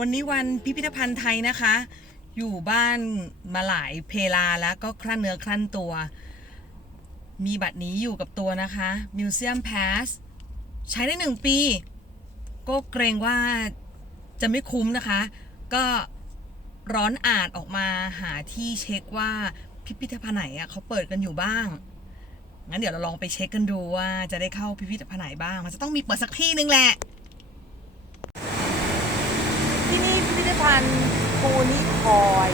วันนี้วันพิพิธภัณฑ์ไทยนะคะ อยู่บ้านมาหลายเพลาแล้วก็คลั่นเนื้อคลั่นตัว มีบัตรนี้อยู่กับตัวนะคะ Museum Pass ใช้ได้หนึ่งปี ก็เกรงว่าจะไม่คุ้มนะคะ ก็ร้อนอาดออกมาหาที่เช็คว่าพิพิธภัณฑ์ไหนอะเขาเปิดกันอยู่บ้าง งั้นเดี๋ยวเราลองไปเช็คกันดูว่าจะได้เข้าพิพิธภัณฑ์ไหนบ้าง มันจะต้องมีเปิดสักที่นึงแหละ ที่นี่พิพิธภัณฑ์ ปูนิคอย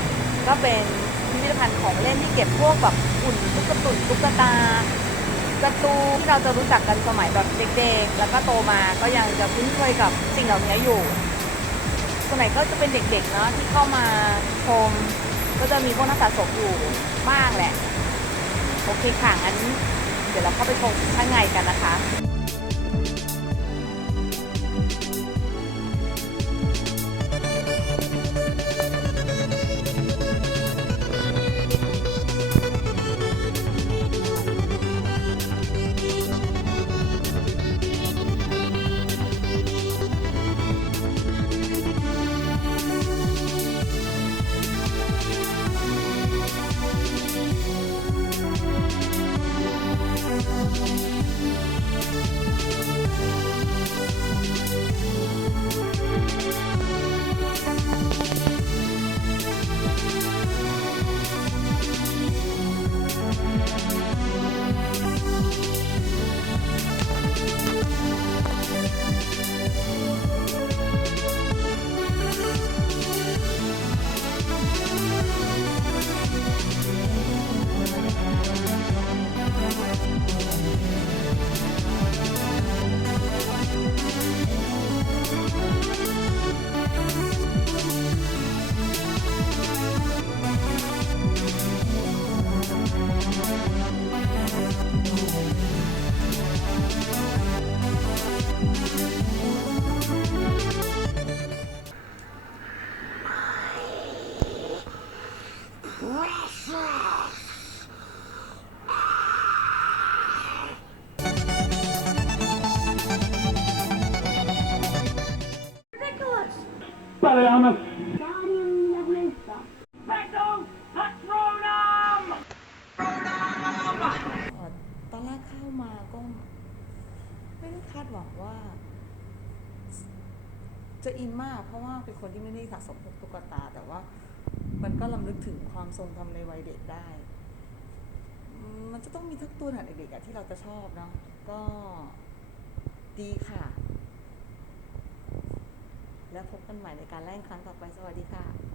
ก็เป็นพิพิธภัณฑ์ของเล่นที่เก็บพวกแบบหุ่นตุ๊กตุนตุ๊กตาการ์ตูที่เราจะรู้จักกันสมัยแบบเด็กๆ แล้วก็โตมาก็ยังจะคุ้นเคยกับสิ่งเหล่านี้อยู่ สมัยก็จะเป็นเด็กๆเนาะที่เข้ามาชมก็จะมีพวกนักสะสมอยู่บ้างแหละ โอเคค่ะงั้น เดี๋ยวเราเข้าไปชมข้างในกันนะคะ ตอนแรกเข้ามาก็ไม่ได้คาดหวังว่า จะอินมาก เพราะว่าเป็นคนที่ไม่ได้สะสมพวกตุ๊กตา แต่ว่ามันก็ลำลึกถึงความทรงจำในวัยเด็กได้ มันจะต้องมีทักตัวหนังเด็กๆที่เราจะชอบเนาะก็ดีค่ะ แล้วพบกันใหม่ในการแล่งครั้งต่อไปสวัสดีค่ะ